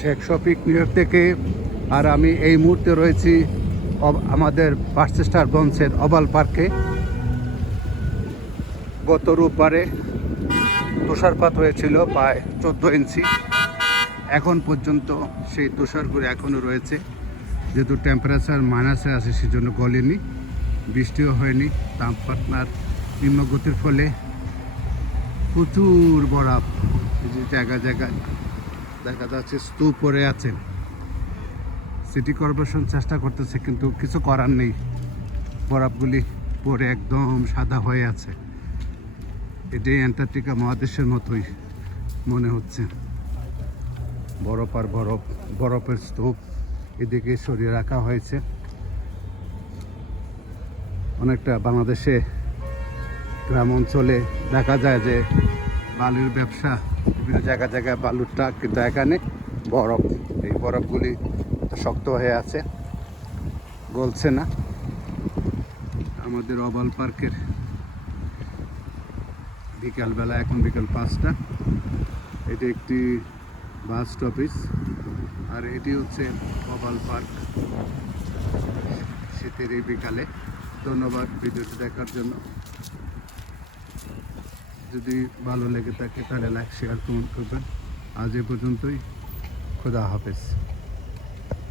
Sheikh Shafiq new York থেকে, আর আমি এই মুহূর্তে রয়েছি আমাদের পার্সেস্টার বংশের অবাল পার্কে। গত রোববারে তুষারপাত হয়েছিল প্রায় চোদ্দ ইঞ্চি। এখন পর্যন্ত সেই তুষারগুলো এখনও রয়েছে। যেহেতু টেম্পারেচার মাইনাসে আছে, সেজন্য গলেনি। বৃষ্টিও হয়নি, তাপমাত্রার নিম্নগতির ফলে প্রচুর বরফ জায়গা জায়গায়। দেখা যাচ্ছে স্তূপ পড়ে আছে সিটি কর্পোরেশন চেষ্টা করতেছে, কিন্তু কিছু করার নেই। বরফগুলি পরে একদম সাদা হয়ে আছে। এটাই অ্যান্টার্কটিকা মহাদেশের মতোই মনে হচ্ছে। বরফ আর বরফ, বরফের স্তূপ এদিকে সরিয়ে রাখা হয়েছে। অনেকটা বাংলাদেশে গ্রাম অঞ্চলে দেখা যায় যে বালুর ব্যবসা বিভিন্ন জায়গায় জায়গায় বালুর ট্রাক কিন্তু এখানে বরফ। এই বরফগুলি শক্ত হয়ে আছে, গলছে না। আমাদের অবাল পার্কের বিকালবেলা, এখন বিকাল পাঁচটা। এটি একটি বাস স্টপেজ, আর এটি হচ্ছে অবাল পার্ক শীতের এই বিকালে। ধন্যবাদ ভিডিওটি দেখার জন্য। যদি ভালো লেগে থাকে তাহলে লাইক শেয়ার কমেন্ট করবেন। আজ এ পর্যন্তই। খোদা হাফেজ।